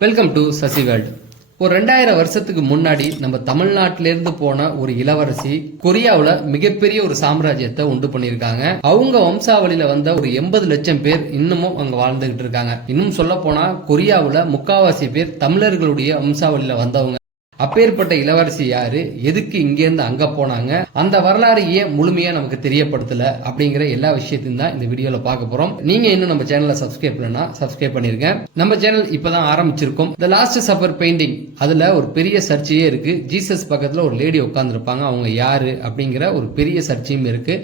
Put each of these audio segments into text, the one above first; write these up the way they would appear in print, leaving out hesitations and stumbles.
Welcome to Sasi world. ஒரு 2000 வருஷத்துக்கு முன்னாடி நம்ம தமிழ்நாட்டிலிருந்து போன ஒரு இளவரசி கொரியாவுல மிகப்பெரிய ஒரு சாம்ராஜ்யத்தை உண்டு பண்ணியிருக்காங்க. அவங்க வம்சாவளியில வந்த ஒரு 80 லட்சம் பேர் இன்னமும் அங்க வாழ்ந்துகிட்டு இருக்காங்க. இன்னும் சொல்ல போனா கொரியாவுல முக்காவாசி பேர் தமிழர்களுடைய வம்சாவளியில வந்தவங்க. அப்பேற்பட்ட இளவரசி யாரு, எதுக்கு இங்கேருந்து அங்க போனாங்க, அந்த வரலாறு ஏன் முழுமையா நமக்கு தெரியப்படுத்தல அப்படிங்கிற எல்லா விஷயத்தையும் தான் இந்த வீடியோல பார்க்க போறோம். நீங்க இன்னும் நம்ம சேனலை சப்ஸ்கிரைப் பண்ணா சப்ஸ்கிரைப் பண்ணிருங்க. நம்ம சேனல் இப்பதான் ஆரம்பிச்சிருக்கோம். தி லாஸ்ட் சப்பர் பெயிண்டிங், அதுல ஒரு பெரிய சர்ச்சையே இருக்கு. ஜீசஸ் பக்கத்துல ஒரு லேடி உட்கார்ந்துருப்பாங்க, அவங்க யாரு அப்படிங்கிற ஒரு பெரிய சர்ச்சையும் இருக்கு.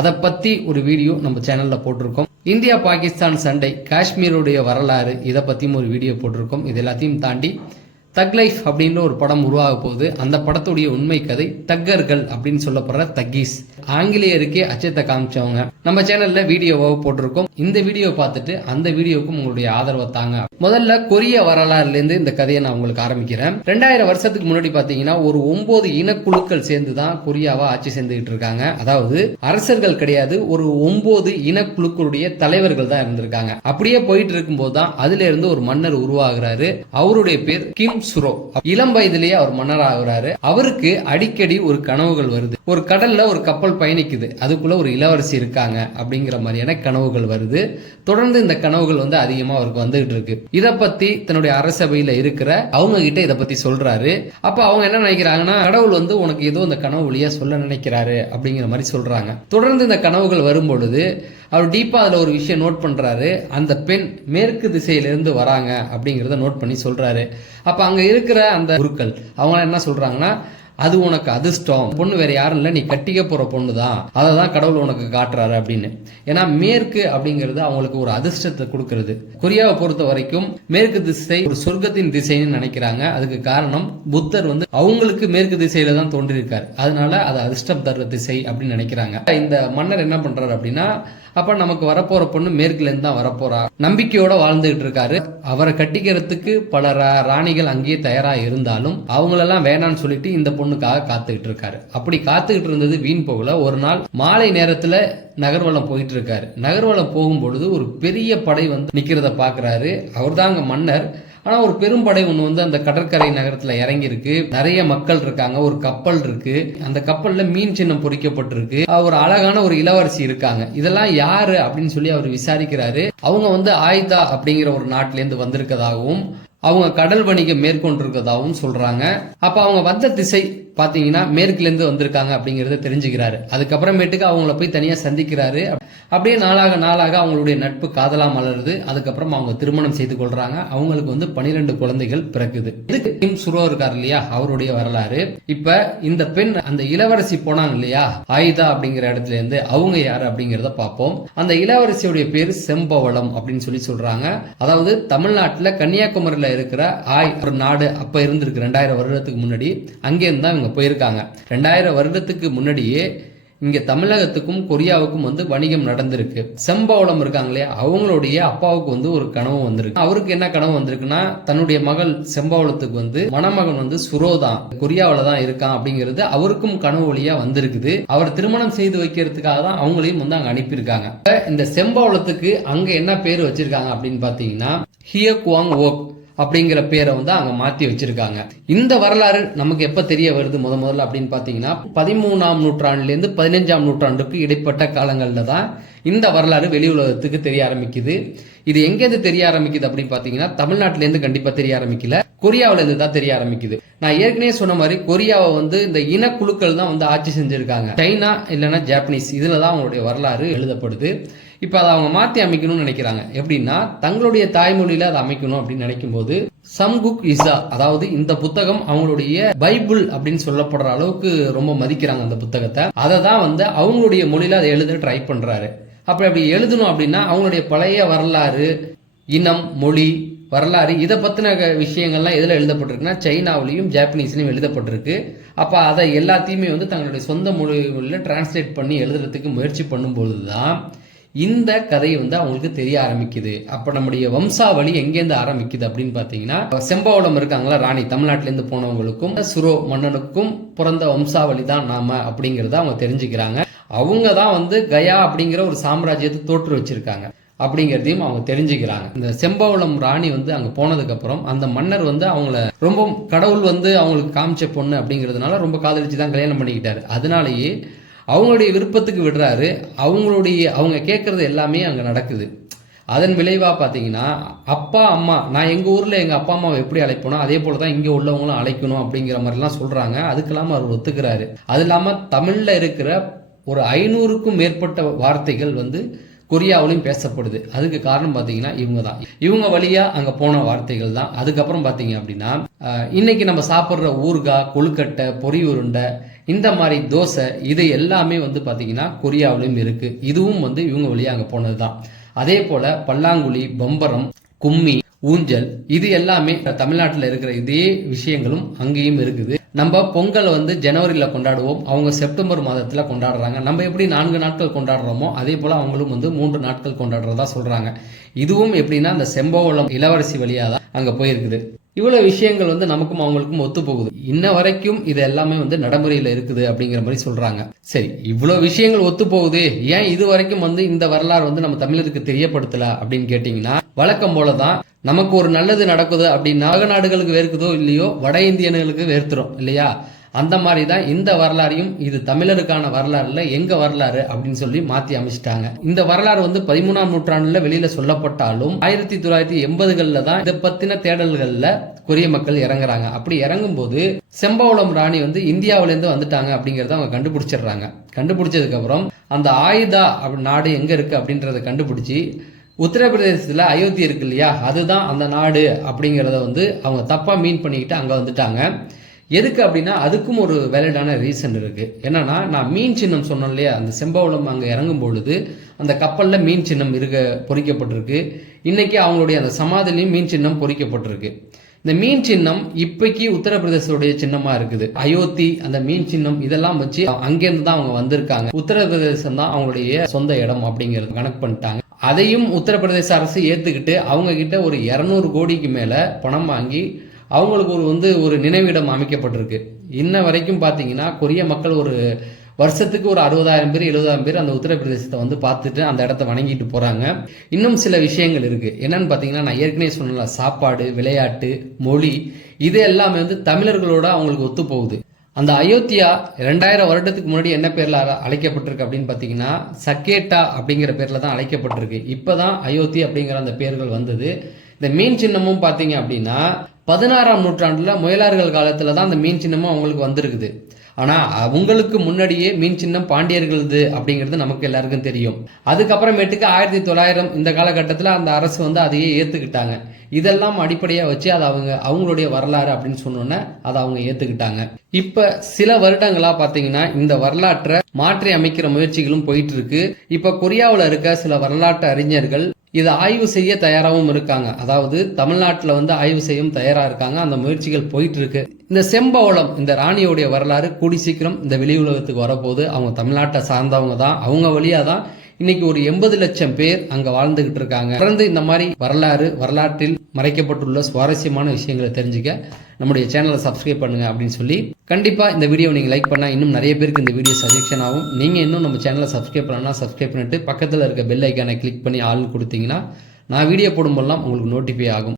அதை பத்தி ஒரு வீடியோ நம்ம சேனல்ல போட்டிருக்கோம். இந்தியா பாகிஸ்தான் சண்டை, காஷ்மீருடைய வரலாறு, இதை பத்தியும் ஒரு வீடியோ போட்டிருக்கோம். இது எல்லாத்தையும் தாண்டி தக் லைஃப் அப்படின்ற ஒரு படம் உருவாக போகுது. அந்த படத்துடைய உண்மை கதை தக்கர்கள் அப்படின்னு சொல்லப்படுற தக்கீஸ், ஆங்கிலேயருக்கே அச்சத்தை காமிச்சவங்க. நம்ம சேனல்ல வீடியோவாக போட்டிருக்கோம். இந்த வீடியோ பார்த்துட்டு அந்த வீடியோவுக்கும் உங்களுடைய ஆதரவை தாங்க. முதல்ல கொரிய வரலாறுல இருந்து இந்த கதையை நான் உங்களுக்கு ஆரம்பிக்கிறேன். 2000 வருஷத்துக்கு முன்னாடி பாத்தீங்கன்னா ஒரு 9 இனக்குழுக்கள் சேர்ந்துதான் கொரியாவை ஆட்சி செஞ்சுக்கிட்டு இருக்காங்க. அதாவது அரசர்கள் கிடையாது, ஒரு 9 இனக்குழுக்களுடைய தலைவர்கள் தான் இருந்திருக்காங்க. அப்படியே போயிட்டு இருக்கும் போதுதான் அதுல இருந்து ஒரு மன்னர் உருவாகிறாரு. அவருடைய பேர் கிம் சுரோ. இளம் வயதிலேயே அவர் மன்னர் ஆகுறாரு. அவருக்கு அடிக்கடி ஒரு கனவுகள் வருது. ஒரு கடல்ல ஒரு கப்பல் பயணிக்குது, அதுக்குள்ள ஒரு இளவரசி இருக்காங்க அப்படிங்கிற மாதிரியான கனவுகள் வருது. தொடர்ந்து இந்த கனவுகள் அதிகமா அவருக்கு வந்துகிட்டு இருக்கு. இத பத்தி தன்னுடைய அரசபையில இருக்கிற அவங்க கிட்ட இத பத்தி சொல்றாரு. அப்ப அவங்க என்ன நினைக்கிறாங்கன்னா, கடவுள் உனக்கு ஏதோ இந்த கனவு வழியா சொல்ல நினைக்கிறாரு அப்படிங்கிற மாதிரி சொல்றாங்க. தொடர்ந்து இந்த கனவுகள் வரும்பொழுது அவர் டீப்பா அதுல ஒரு விஷயம் நோட் பண்றாரு. அந்த பெண் மேற்கு திசையிலிருந்து வராங்க அப்படிங்கறத நோட் பண்ணி சொல்றாரு. அப்ப அங்க இருக்கிற அந்த குருக்கள் அவங்க என்ன சொல்றாங்கன்னா, அது உனக்கு அதிர்ஷ்டம், பொண்ணு வேற யாரும் இல்ல, நீ கட்டிக்க போற பொண்ணு தான், அதை தான் கடவுள் உனக்கு காட்டுறாரு அப்படின்னு. ஏன்னா மேற்கு அப்படிங்கிறது அவங்களுக்கு ஒரு அதிர்ஷ்டத்தை கொடுக்கறது. கொரியாவை பொறுத்த வரைக்கும் மேற்கு திசை ஒரு சொர்க்கத்தின் திசைன்னு நினைக்கிறாங்க. அதுக்கு காரணம் புத்தர் அவங்களுக்கு மேற்கு திசையில தான் தோன்றியிருக்காரு. அதனால அது அதிர்ஷ்டம் தர்ற திசை அப்படின்னு நினைக்கிறாங்க. இந்த மன்னர் என்ன பண்றாரு அப்படின்னா, அப்ப நமக்கு வரப்போற பொண்ணு மேற்குல இருந்து தான் வரப்போறா நம்பிக்கையோட வாழ்ந்துகிட்டு இருக்காரு. அவரை கட்டிக்கிறதுக்கு பல ராணிகள் அங்கேயே தயாரா இருந்தாலும் அவங்களெல்லாம் வேணான்னு சொல்லிட்டு இந்த பொண்ணுக்காக காத்துக்கிட்டு இருக்காரு. அப்படி காத்துக்கிட்டு இருந்தது வீண் போகல. ஒரு நாள் மாலை நேரத்துல நகர்வலம் போயிட்டு இருக்காரு. நகர்வலம் போகும்பொழுது ஒரு பெரிய படை நிக்கிறத பாக்குறாரு. அவர் தான் அங்க மன்னர். ஆனா ஒரு பெரும்படை ஒண்ணு அந்த கடற்கரை நகரத்துல இறங்கி இருக்கு. நிறைய மக்கள் இருக்காங்க. ஒரு கப்பல் இருக்கு. அந்த கப்பல்ல மீன் சின்னம் பொறிக்கப்பட்டிருக்கு. ஒரு அழகான ஒரு இளவரசி இருக்காங்க. இதெல்லாம் யாரு அப்படின்னு சொல்லி அவர் விசாரிக்கிறாரு. அவங்க ஆயுதா அப்படிங்கிற ஒரு நாட்டில இருந்து வந்திருக்கதாகவும் அவங்க கடல் வணிகம் மேற்கொண்டிருக்கதாகவும் சொல்றாங்க. அப்ப அவங்க வந்த திசை பாத்தீங்கன்னா மேற்குல இருந்து வந்திருக்காங்க அப்படிங்கறத தெரிஞ்சுக்கிறாரு. அதுக்கப்புறமேட்டுக்கு அவங்கள போய் தனியா சந்திக்கிறாரு. அப்படியே நாளாக அவங்களுடைய நட்பு காதலா மலருது. அதுக்கப்புறம் அவங்க திருமணம் செய்து கொள்றாங்க. அவங்களுக்கு 12 குழந்தைகள் பிறக்குது. இதுக்கு கிம் சுரோ இருக்காரு இல்லையா, அவருடைய வரலாறு. இப்ப இந்த பெண் அந்த இளவரசி போனாங்க இல்லையா ஆயுதா அப்படிங்கிற இடத்துல இருந்து, அவங்க யாரு அப்படிங்கறத பார்ப்போம். அந்த இளவரசியுடைய பேரு செம்பவளம் அப்படின்னு சொல்லி சொல்றாங்க. அதாவது தமிழ்நாட்டுல கன்னியாகுமரியில இருக்கிற ஒரு நாடு அப்ப இருந்திருக்கு. 2000 வருடத்துக்கு முன்னாடி அங்கே இருந்தா போயிருக்காங்க. 2000 வருடத்துக்கு முன்னாடியே இங்க தமிழகத்துக்கும் கொரியாவுக்கும் வணிகம் நடந்திருக்கு. செம்பவளம் இருக்காங்களே, அவங்களுடைய அப்பாவுக்கு ஒரு கனவு வந்திருக்கு. அவருக்கு என்ன கனவு வந்திருக்குன்னா, தன்னுடைய மகள் செம்பவளத்துக்கு மணமகன் சுரோதான் கொரியாவில தான் இருக்கான் அப்படிங்கிறது அவருக்கும் கனவு வழியா வந்திருக்குது. அவர் திருமணம் செய்து வைக்கிறதுக்காக தான் அவங்களையும் அங்க அனுப்பியிருக்காங்க. இந்த செம்பவளத்துக்கு அங்க என்ன பேர் வச்சிருக்காங்க அப்படின்னு பாத்தீங்கன்னா ஹியோ குவாங் ஓக் அப்படிங்கிற பேரை அங்க மாத்தி வச்சிருக்காங்க. இந்த வரலாறு நமக்கு எப்ப தெரிய வருது முதல்ல அப்படின்னு பாத்தீங்கன்னா 13ஆம் நூற்றாண்டுல இருந்து 15ஆம் நூற்றாண்டுக்கு இடைப்பட்ட காலங்கள்ல தான் இந்த வரலாறு வெளி உலகத்துக்கு தெரிய ஆரம்பிக்குது. இது எங்கேருந்து தெரிய ஆரம்பிக்குது அப்படின்னு பாத்தீங்கன்னா தமிழ்நாட்டில இருந்து கண்டிப்பா தெரிய ஆரம்பிக்கல, கொரியாவில இருந்து தான் தெரிய ஆரம்பிக்குது. நான் ஏற்கனவே சொன்ன மாதிரி கொரியாவை இந்த இனக்குழுக்கள் தான் ஆட்சி செஞ்சிருக்காங்க. சைனா இல்லைன்னா ஜாப்பனீஸ், இதுலதான் அவங்களுடைய வரலாறு எழுதப்படுது. இப்ப அதை அவங்க மாத்தி அமைக்கணும்னு நினைக்கிறாங்க. எப்படின்னா தங்களுடைய தாய்மொழியில அதை அமைக்கணும் அப்படின்னு நினைக்கும் போது சம்குக் இசா, அதாவது இந்த புத்தகம் அவங்களுடைய பைபிள் அப்படின்னு சொல்லப்படுற அளவுக்கு ரொம்ப மதிக்கிறாங்க அந்த புத்தகத்தை. அதை தான் அவங்களுடைய மொழியில அதை எழுத ட்ரை பண்றாரு. அப்படி எழுதணும் அப்படின்னா அவங்களுடைய பழைய வரலாறு, இனம், மொழி, வரலாறு, இதை பத்தின விஷயங்கள்லாம் எதுல எழுதப்பட்டிருக்குன்னா சைனாவிலையும் ஜாப்பனீஸ்லயும் எழுதப்பட்டிருக்கு. அப்ப அதை எல்லாத்தையுமே தங்களுடைய சொந்த மொழிகளில் டிரான்ஸ்லேட் பண்ணி எழுதுறதுக்கு முயற்சி பண்ணும்போதுதான் இந்த கதை அவங்களுக்கு தெரிய ஆரம்பிக்குது. அப்ப நம்முடைய வம்சாவளி எங்கேருந்து ஆரம்பிக்குது அப்படின்னு பாத்தீங்கன்னா செம்பவளம் இருக்காங்களா ராணி, தமிழ்நாட்டில இருந்து போனவங்களுக்கும் சுரோ மன்னனுக்கும் பிறந்த வம்சாவளி தான் நாம அப்படிங்கறத அவங்க தெரிஞ்சுக்கிறாங்க. அவங்க தான் கயா அப்படிங்கிற ஒரு சாம்ராஜ்யத்தை தோற்று வச்சிருக்காங்க. அப்படிங்கிறதையும் அவங்க தெரிஞ்சுக்கிறாங்க. இந்த செம்பவளம் ராணி வந்து அங்க போனதுக்கு அப்புறம் அந்த மன்னர் வந்து அவங்கள ரொம்ப கடவுள் வந்து அவங்களுக்கு காமிச்ச பொண்ணு அப்படிங்கிறதுனால ரொம்ப காதலிச்சு தான் கல்யாணம் பண்ணிக்கிட்டாரு. அதனாலேயே அவங்களுடைய விருப்பத்துக்கு விடுறாரு. அவங்க கேட்கறது எல்லாமே அங்க நடக்குது. அதன் விளைவா பாத்தீங்கன்னா அப்பா அம்மா, நான் எங்க ஊர்ல எங்க அப்பா அம்மாவை எப்படி அழைப்போனோ அதே போலதான் இங்க உள்ளவங்களும் அழைக்கணும் அப்படிங்கிற மாதிரிலாம் சொல்றாங்க. அதுக்கெல்லாம் அவர் ஒத்துக்கிறாரு. அது இல்லாம தமிழ்ல இருக்கிற ஒரு 500க்கும் மேற்பட்ட வார்த்தைகள் வந்து கொரியாவிலையும் பேசப்படுது. அதுக்கு காரணம் பாத்தீங்கன்னா இவங்க தான். இவங்க வழியா அங்க போன வார்த்தைகள் தான். அதுக்கப்புறம் பாத்தீங்க அப்படின்னா இன்னைக்கு நம்ம சாப்பிட்ற ஊறுகாய், கொழுக்கட்டை, பொரி உருண்டை, இந்த மாதிரி தோசை, இது எல்லாமே வந்து பாத்தீங்கன்னா கொரியாவிலையும் இருக்கு. இதுவும் வந்து இவங்க வழியா அங்க போனதுதான். அதே போல பல்லாங்குழி, பம்பரம், கும்மி, ஊஞ்சல், இது எல்லாமே தமிழ்நாட்டில் இருக்கிற இதே விஷயங்களும் அங்கேயும் இருக்குது. நம்ம பொங்கல் வந்து ஜனவரியில கொண்டாடுவோம், அவங்க செப்டம்பர் மாதத்துல கொண்டாடுறாங்க. நம்ம எப்படி 4 நாட்கள் கொண்டாடுறோமோ அதே போல அவங்களும் வந்து 3 நாட்கள் கொண்டாடுறதா சொல்றாங்க. இதுவும் எப்படின்னா அந்த செம்பவளம் இளவரசி வழியா தான் அங்க போயிருக்குது. இவ்வளவு விஷயங்கள் வந்து நமக்கும் அவங்களுக்கும் ஒத்து போகுது. இன்ன வரைக்கும் இது எல்லாமே வந்து நடைமுறையில இருக்குது அப்படிங்கிற மாதிரி சொல்றாங்க. சரி, இவ்வளவு விஷயங்கள் ஒத்து போகுது, ஏன் இது வரைக்கும் வந்து இந்த வரலாறு வந்து நம்ம தமிழருக்கு தெரியப்படுத்தல அப்படின்னு கேட்டீங்கன்னா, வழக்கம் போலதான் நமக்கு ஒரு நல்லது நடக்குது அப்படின்னா நாடுகளுக்கு வேர்க்குதோ இல்லையோ வட இந்தியர்களுக்கு வேர்த்துரும் இல்லையா? அந்த மாதிரி தான் இந்த வரலாறையும் இது தமிழருக்கான வரலாறு இல்ல, எங்க வரலாறு அப்படின்னு சொல்லி மாத்தி அமைச்சிட்டாங்க. இந்த வரலாறு வந்து 13ஆம் நூற்றாண்டுல வெளியில சொல்லப்பட்டாலும் 1980கள்ல தான் இதை பத்தின தேடல்கள்ல கொரிய மக்கள் இறங்குறாங்க. அப்படி இறங்கும் போது செம்பவளம் ராணி வந்து இந்தியாவிலேருந்து வந்துட்டாங்க அப்படிங்கறத அவங்க கண்டுபிடிச்சிடுறாங்க. கண்டுபிடிச்சதுக்கு அப்புறம் அந்த ஆயுதா நாடு எங்க இருக்கு அப்படின்றத கண்டுபிடிச்சி உத்தரப்பிரதேசத்துல அயோத்தி இருக்கு இல்லையா, அதுதான் அந்த நாடு அப்படிங்கறத வந்து அவங்க தப்பா மீன் பண்ணிக்கிட்டு அங்க வந்துட்டாங்க. எதுக்கு அப்படின்னா அதுக்கும் ஒரு வேலிடான ரீசன் இருக்கு. என்னன்னா, நான் மீன் சின்னம் சொன்னேன் இல்லையா, அந்த செம்பவளம் அங்க இறங்கும் பொழுது அந்த கப்பல்ல மீன் சின்னம் பொறிக்கப்பட்டிருக்கு. இன்னைக்கு அவங்களுடைய அந்த சமாதிலையும் மீன் சின்னம் பொறிக்கப்பட்டிருக்கு. இந்த மீன் சின்னம் இப்பைக்கு உத்தரப்பிரதேசோடைய சின்னமா இருக்குது. அயோத்தி, அந்த மீன் சின்னம் இதெல்லாம் வச்சு அங்கிருந்து தான் அவங்க வந்திருக்காங்க. உத்தரப்பிரதேசம் தான் அவங்களுடைய சொந்த இடம் அப்படிங்கிறது கணக்கு பண்ணிட்டாங்க. அதையும் உத்தரப்பிரதேச அரசு ஏத்துக்கிட்டு அவங்க கிட்ட ஒரு 200 கோடிக்கு மேல பணம் வாங்கி அவங்களுக்கு ஒரு நினைவிடம் அமைக்கப்பட்டிருக்கு. இன்ன வரைக்கும் பாத்தீங்கன்னா கொரிய மக்கள் ஒரு வருஷத்துக்கு ஒரு 60,000 பேர் 70,000 பேர் அந்த உத்தரப்பிரதேசத்தை வந்து பார்த்துட்டு அந்த இடத்த வணங்கிட்டு போறாங்க. இன்னும் சில விஷயங்கள் இருக்கு. என்னன்னு பாத்தீங்கன்னா, நான் ஏற்கனவே சொன்னல, சாப்பாடு, விளையாட்டு, மொழி, இது எல்லாமே வந்து தமிழர்களோட அவங்களுக்கு ஒத்து போகுது. அந்த அயோத்தியா 2000 வருடத்துக்கு முன்னாடி என்ன பேர்ல அழைக்கப்பட்டிருக்கு அப்படின்னு பாத்தீங்கன்னா, சக்கேட்டா அப்படிங்கிற பேர்ல தான் அழைக்கப்பட்டிருக்கு. இப்பதான் அயோத்தி அப்படிங்கிற அந்த பேர்கள் வந்தது. இந்த மீன் சின்னமும் பாத்தீங்க அப்படின்னா 16ஆம் நூற்றாண்டுல முயலார்கள் காலத்துல தான் அந்த மீன் சின்னமும் அவங்களுக்கு வந்திருக்குது. ஆனா அவங்களுக்கு முன்னாடியே மீன் சின்னம் பாண்டியர்களது அப்படிங்கிறது நமக்கு எல்லாருக்கும் தெரியும். அதுக்கப்புறமேட்டுக்கு 1900 இந்த காலகட்டத்துல அந்த அரசு வந்து அதையே ஏத்துக்கிட்டாங்க. இதெல்லாம் அடிப்படையா வச்சு அது அவங்களுடைய வரலாறு அப்படின்னு சொன்னோன்னே அதை அவங்க ஏத்துக்கிட்டாங்க. இப்ப சில வருடங்களா பாத்தீங்கன்னா இந்த வரலாற்றை மாற்றி அமைக்கிற முயற்சிகளும் போயிட்டு இருக்கு. இப்ப கொரியாவில் இருக்க சில வரலாற்று அறிஞர்கள் இதை ஆய்வு செய்ய தயாராகவும் இருக்காங்க. அதாவது தமிழ்நாட்டில் வந்து ஆய்வு செய்யவும் தயாரா இருக்காங்க. அந்த முயற்சிகள் போயிட்டு இருக்கு. இந்த செம்பவளம், இந்த ராணியோடைய வரலாறு கூடி சீக்கிரம் இந்த வெளி உலகத்துக்கு வரப்போகுது. அவங்க தமிழ்நாட்டை சார்ந்தவங்க தான். அவங்க வழியா தான் இன்னைக்கு ஒரு 80 லட்சம் பேர் அங்க வாழ்ந்துகிட்டு இருக்காங்க. தொடர்ந்து இந்த மாதிரி வரலாற்றில் மறைக்கப்பட்டுள்ள சுவாரஸ்யமான விஷயங்களை தெரிஞ்சுக்க நம்முடைய சேனலை சப்ஸ்கிரைப் பண்ணுங்க அப்படின்னு சொல்லி, கண்டிப்பா இந்த வீடியோ நீங்க லைக் பண்ணா இன்னும் நிறைய பேருக்கு இந்த வீடியோ சஜெக்ஷன் ஆகும். நீங்க இன்னும் நம்ம சேனலை சப்ஸ்கிரைப் பண்ணா சப்ஸ்கிரைப் பண்ணிட்டு பக்கத்துல இருக்க பெல் ஐக்கானை கிளிக் பண்ணி ஆள்னு கொடுத்தீங்கன்னா நான் வீடியோ போடும்போதெல்லாம் உங்களுக்கு நோட்டிஃபை ஆகும்.